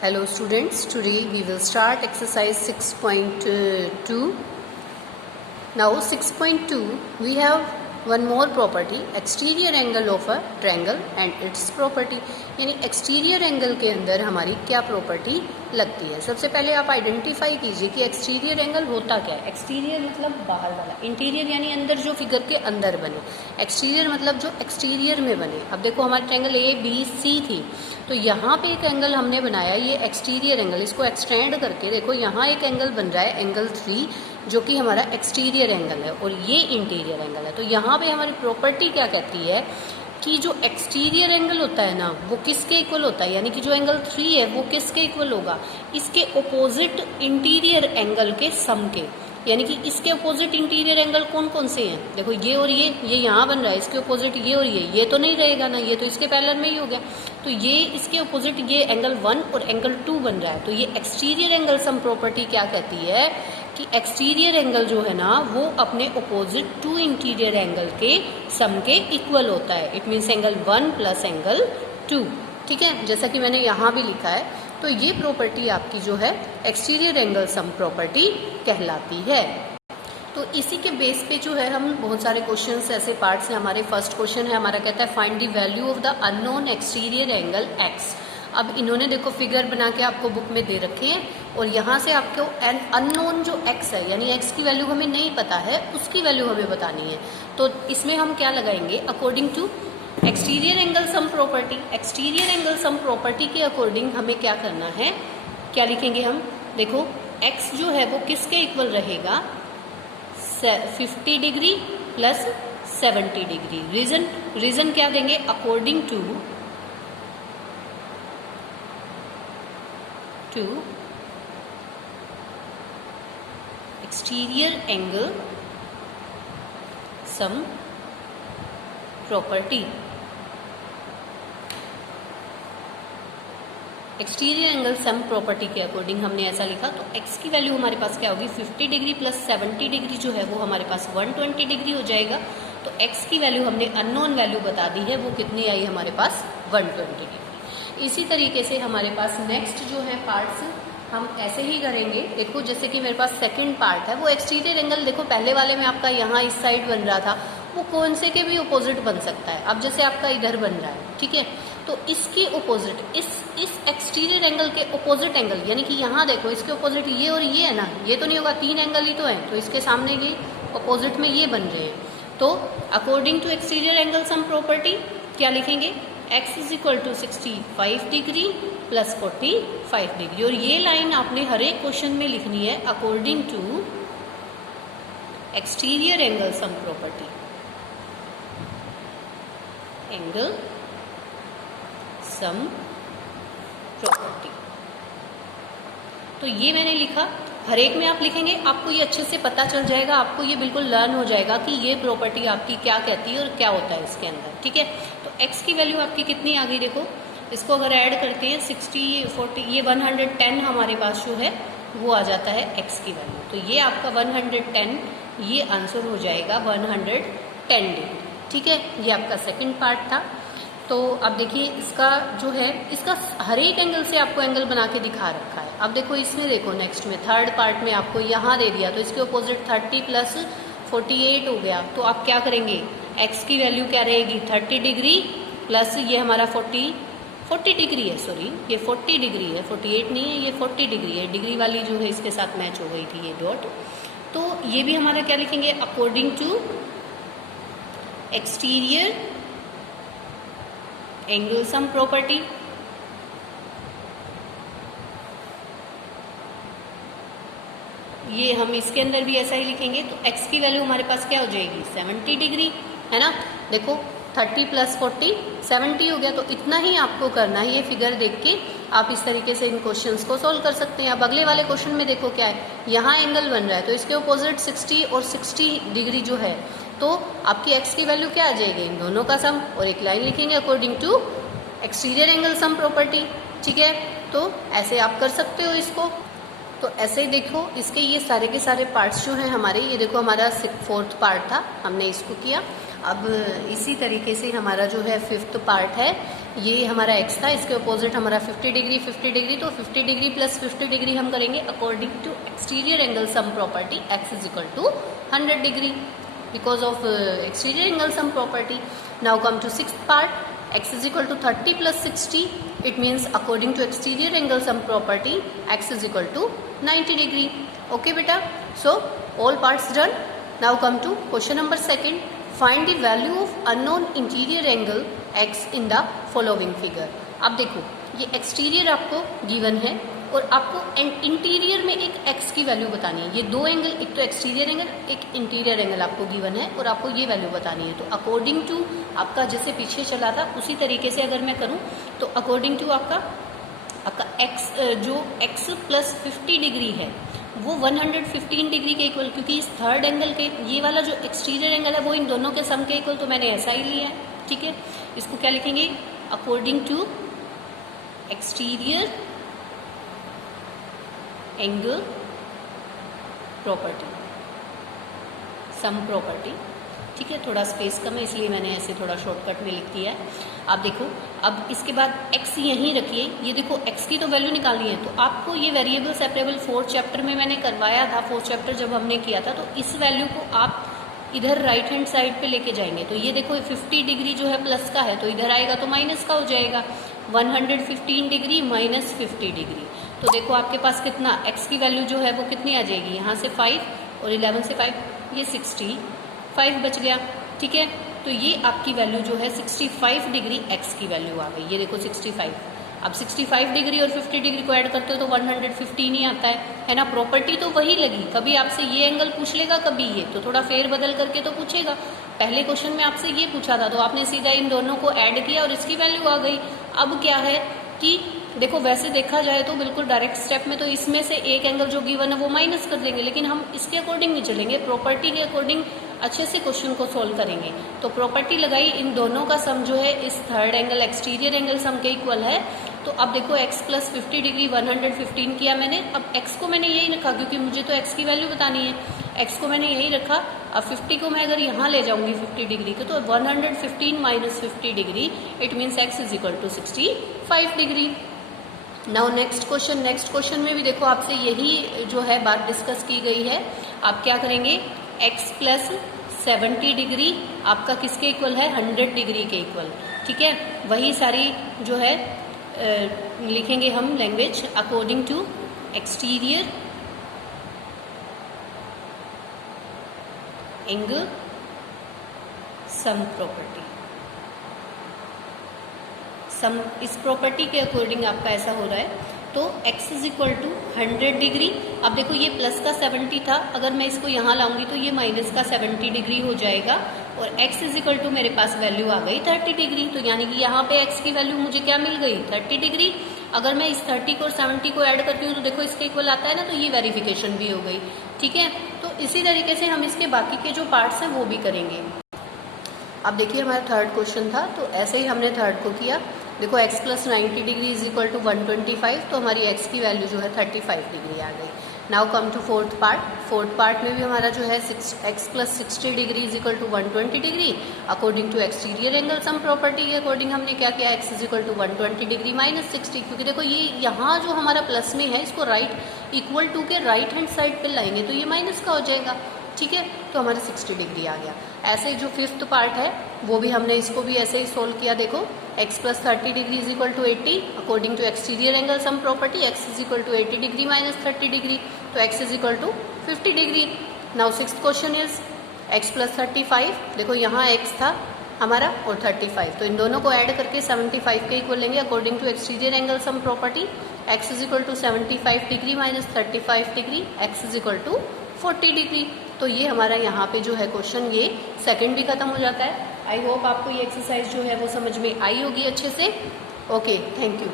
Hello students, today we will start exercise 6.2. Now 6.2 we have one more property, exterior angle of a triangle and its property. यानी exterior angle के अंदर हमारी क्या property लगती है। सबसे पहले आप आइडेंटिफाई कीजिए कि एक्सटीरियर एंगल होता क्या है। एक्सटीरियर मतलब बाहर वाला, इंटीरियर यानी अंदर जो फिगर के अंदर बने, एक्सटीरियर मतलब जो एक्सटीरियर में बने। अब देखो हमारे ट्रायंगल ए बी सी थी, तो यहाँ पे एक एंगल हमने बनाया, ये एक्सटीरियर एंगल। इसको एक्सटेंड करके देखो यहाँ एक एंगल बन रहा है, एंगल 3, जो कि हमारा एक्सटीरियर एंगल है और ये इंटीरियर एंगल है। तो यहाँ पे हमारी प्रॉपर्टी क्या कहती है कि जो एक्सटीरियर एंगल होता है ना, वो किसके इक्वल होता है, यानी कि जो एंगल 3 है वो किसके इक्वल होगा, इसके ओपोजिट इंटीरियर एंगल के सम के। यानी कि इसके अपोजिट इंटीरियर एंगल कौन कौन से हैं, देखो ये और ये यहाँ बन रहा है, इसके अपोजिट ये और ये तो नहीं रहेगा ना, ये तो इसके पैरेलल में ही हो गया। तो ये इसके अपोजिट ये एंगल 1 और एंगल 2 बन रहा है। तो ये एक्सटीरियर एंगल सम प्रॉपर्टी क्या कहती है कि एक्सटीरियर एंगल जो है ना वो अपने अपोजिट 2 इंटीरियर एंगल के सम के इक्वल होता है। It means angle 1 plus angle 2। ठीक है, जैसा कि मैंने यहाँ भी लिखा है। तो ये प्रॉपर्टी आपकी जो है एक्सटीरियर एंगल सम प्रॉपर्टी कहलाती है। तो इसी के बेस पे जो है हम बहुत सारे क्वेश्चंस ऐसे पार्ट्स हैं हमारे। फर्स्ट क्वेश्चन है हमारा, कहता है find the value of the unknown exterior angle x. अब इन्होंने देखो फिगर बना के आपको बुक में दे रखे हैं और यहाँ से आपको अननोन जो x है, यानी x की वैल्यू हमें नहीं पता है, उसकी वैल्यू हमें बतानी है। तो इसमें हम क्या लगाएंगे, according to exterior angle sum property. Exterior angle sum property के अकॉर्डिंग हमें क्या करना है, क्या लिखेंगे हम, देखो x जो है वो किसके इक्वल रहेगा, 50 डिग्री प्लस 70 डिग्री। रीजन क्या देंगे, according to exterior angle sum property. Exterior angle sum property के अकॉर्डिंग हमने ऐसा लिखा। तो x की वैल्यू हमारे पास क्या होगी, 50 डिग्री प्लस 70 डिग्री जो है वो हमारे पास 120 डिग्री हो जाएगा। तो x की वैल्यू हमने अननोन वैल्यू बता दी है, वो कितनी आई हमारे पास, 120 डिग्री। इसी तरीके से हमारे पास नेक्स्ट जो है पार्ट्स हम ऐसे ही करेंगे। देखो जैसे कि मेरे पास सेकंड पार्ट है, वो एक्सटीरियर एंगल देखो पहले वाले में आपका यहाँ इस साइड बन रहा था, वो कौन से के भी अपोजिट बन सकता है। अब जैसे आपका इधर बन रहा है, ठीक है, तो इसके अपोजिट, इस एक्सटीरियर एंगल के अपोजिट एंगल, यानी कि यहाँ देखो इसके अपोजिट ये और ये है ना, ये तो नहीं होगा, 3 एंगल ही तो है, तो इसके सामने ये अपोजिट में ये बन रहे हैं। तो according to exterior angle sum property क्या लिखेंगे, x is equal to 65 degree plus 45 degree. और ये लाइन आपने हर एक क्वेश्चन में लिखनी है, according to exterior angle sum property, angle sum property. तो ये मैंने लिखा, हर एक में आप लिखेंगे, आपको ये अच्छे से पता चल जाएगा, आपको ये बिल्कुल लर्न हो जाएगा कि ये प्रॉपर्टी आपकी क्या कहती है और क्या होता है इसके अंदर। ठीक है, तो x की वैल्यू आपकी कितनी आ गई, देखो इसको अगर ऐड करते हैं 60 40, ये 110 हमारे पास जो है वो आ जाता है x की वैल्यू। तो ये आपका 110, ये आंसर हो जाएगा 110 डिग्री। ठीक है, ये आपका सेकंड पार्ट था। तो अब देखिए इसका जो है, इसका हर एक एंगल से आपको एंगल बना के दिखा रखा है। अब देखो इसमें, देखो नेक्स्ट में थर्ड पार्ट में आपको यहाँ दे दिया, तो इसके अपोजिट 30 प्लस 48 हो गया। तो आप क्या करेंगे, x की वैल्यू क्या रहेगी, 30 डिग्री प्लस ये हमारा 40 डिग्री है, सॉरी ये 40 डिग्री है, 48 नहीं है, ये 40 डिग्री है। डिग्री वाली जो है इसके साथ मैच हो गई थी ये डॉट। तो ये भी हमारा क्या लिखेंगे, according to exterior angle sum property. ये हम इसके अंदर भी ऐसा ही लिखेंगे। तो x की वैल्यू हमारे पास क्या हो जाएगी, 70 डिग्री, है ना। देखो 30 प्लस 40 70 हो गया। तो इतना ही आपको करना है, ये फिगर देख के आप इस तरीके से इन क्वेश्चंस को सॉल्व कर सकते हैं। अब अगले वाले क्वेश्चन में देखो क्या है, यहाँ एंगल बन रहा है, तो इसके अपोजिट 60 और 60 डिग्री जो है, तो आपकी x की वैल्यू क्या आ जाएगी, इन दोनों का सम, और एक लाइन लिखेंगे according to exterior angle sum property. ठीक है, तो ऐसे आप कर सकते हो इसको। तो ऐसे ही देखो इसके ये सारे के सारे पार्ट्स जो हैं हमारे, ये देखो हमारा 4th पार्ट था, हमने इसको किया। अब इसी तरीके से हमारा जो है 5th पार्ट है, ये हमारा x था, इसके अपोजिट हमारा 50 डिग्री 50 डिग्री, तो 50 डिग्री प्लस 50 डिग्री हम करेंगे according to exterior angle sum property x is equal to 100 degree because of exterior angle sum property. Now come to sixth part, x is equal to 30 plus 60. It means according to exterior angle sum property x is equal to 90 degree. Okay beta, so all parts done. Now come to question number second. Find the value of unknown interior angle x in the following figure. अब देखो ये exterior आपको given है और आपको interior में एक x की वैल्यू बतानी है। ये दो एंगल, एक तो एक्सटीरियर एंगल, एक इंटीरियर एंगल आपको गिवन है और आपको ये वैल्यू बतानी है। तो अकॉर्डिंग टू आपका जैसे पीछे चला था उसी तरीके से अगर मैं करूं तो अकॉर्डिंग टू आपका x जो x प्लस 50 डिग्री है वो 115 डिग्री के इक्वल, क्योंकि इस थर्ड एंगल के ये वाला जो एक्सटीरियर एंगल है वो इन दोनों के सम के इक्वल, तो मैंने ऐसा ही लिया है। ठीक है, इसको क्या लिखेंगे, according to exterior angle property sum property. ठीक है, थोड़ा स्पेस कम है इसलिए मैंने ऐसे थोड़ा शॉर्टकट में लिख दिया है। आप देखो अब इसके बाद x यहीं रखिए, ये देखो x की तो वैल्यू निकालनी है, तो आपको ये वेरिएबल सेपरेबल 4th चैप्टर में मैंने करवाया था। 4th चैप्टर जब हमने किया था तो इस वैल्यू को आप इधर राइट हैंड साइड पे लेके जाएंगे। तो ये देखो 50 डिग्री जो है प्लस का है तो इधर आएगा तो माइनस का हो जाएगा। 115 डिग्री माइनस 50 डिग्री, तो देखो आपके पास कितना x की वैल्यू जो है वो कितनी आ जाएगी, यहाँ से 5 और 11 से 5, ये 65 बच गया। ठीक है, तो ये आपकी वैल्यू जो है 65 डिग्री x की वैल्यू आ गई। ये देखो 65, अब 65 डिग्री और 50 डिग्री को ऐड करते हो तो 115 ही आता है ना। प्रॉपर्टी तो वही लगी, कभी आपसे ये एंगल पूछ लेगा, कभी ये, तो थोड़ा फेर बदल करके तो पूछेगा। पहले क्वेश्चन में आपसे ये पूछा था तो आपने सीधा इन दोनों को ऐड किया और इसकी वैल्यू आ गई। अब क्या है कि देखो वैसे देखा जाए तो बिल्कुल डायरेक्ट स्टेप में तो इसमें से एक एंगल जो गिवन है वो माइनस कर देंगे, लेकिन हम इसके अकॉर्डिंग नहीं चलेंगे, प्रॉपर्टी के अकॉर्डिंग अच्छे से क्वेश्चन को सोल्व करेंगे। तो प्रॉपर्टी लगाई, इन दोनों का सम जो है इस थर्ड एंगल एक्सटीरियर एंगल सम के इक्वल है। तो अब देखो x प्लस 50 डिग्री 115 किया मैंने। अब x को मैंने यही रखा क्योंकि मुझे तो x की वैल्यू बतानी है, x को मैंने यही रखा। अब 50 को मैं अगर यहाँ ले जाऊंगी 50 डिग्री को तो 115 minus 50 degree, it means x is equal to 65 degree. Now next question में भी देखो आपसे यही जो है बात डिस्कस की गई है। आप क्या करेंगे, x प्लस 70 डिग्री आपका किसके इक्वल है, 100 डिग्री के इक्वल। ठीक है, वही सारी जो है लिखेंगे हम language according to exterior angle sum property. Sum इस प्रॉपर्टी के अकॉर्डिंग आपका ऐसा हो रहा है। तो x is equal to 100 degree. अब देखो ये प्लस का 70 था, अगर मैं इसको यहाँ लाऊंगी तो ये माइनस का 70 डिग्री हो जाएगा और x इज इक्वल टू मेरे पास वैल्यू आ गई 30 डिग्री। तो यानी कि यहाँ पे x की वैल्यू मुझे क्या मिल गई, 30 डिग्री। अगर मैं इस 30 को और 70 को ऐड करती हूँ तो देखो इसके इक्वल आता है ना, तो ये वेरिफिकेशन भी हो गई। ठीक है, तो इसी तरीके से हम इसके बाकी के जो पार्ट्स हैं वो भी करेंगे। अब देखिए हमारा थर्ड क्वेश्चन था, तो ऐसे ही हमने थर्ड को किया। देखो x plus 90 degree is equal to 125, तो हमारी x की वैल्यू जो है 35 डिग्री आ गई। Now come to fourth part में भी हमारा जो है x plus 60 degree is equal to 120 degree. According to exterior angle sum property के अकॉर्डिंग हमने क्या किया, x is equal to 120 degree minus 60, क्योंकि देखो ये यहाँ जो हमारा प्लस में है इसको राइट इक्वल टू के राइट हैंड साइड पे लाएंगे तो ये माइनस का हो जाएगा। ठीक है, तो हमारे 60 डिग्री आ गया। ऐसे जो फिफ्थ पार्ट है वो भी हमने इसको भी ऐसे ही सोल्व किया। देखो x plus 30 degree is equal to 80 according to exterior angle sum property, x is equal to 80 degree minus 30 degree, तो x is equal to 50 degree. Now sixth question is x plus 35। देखो यहाँ x था हमारा और 35, तो इन दोनों को add करके 75 के इक्वल लेंगे according to exterior angle sum property. x is equal to 75 degree minus 35 degree, x is equal to 40 degree. तो ये हमारा यहाँ पे जो है क्वेश्चन ये सेकंड भी खत्म हो जाता है। आई होप आपको ये एक्सरसाइज जो है वो समझ में आई होगी अच्छे से। Okay, thank you.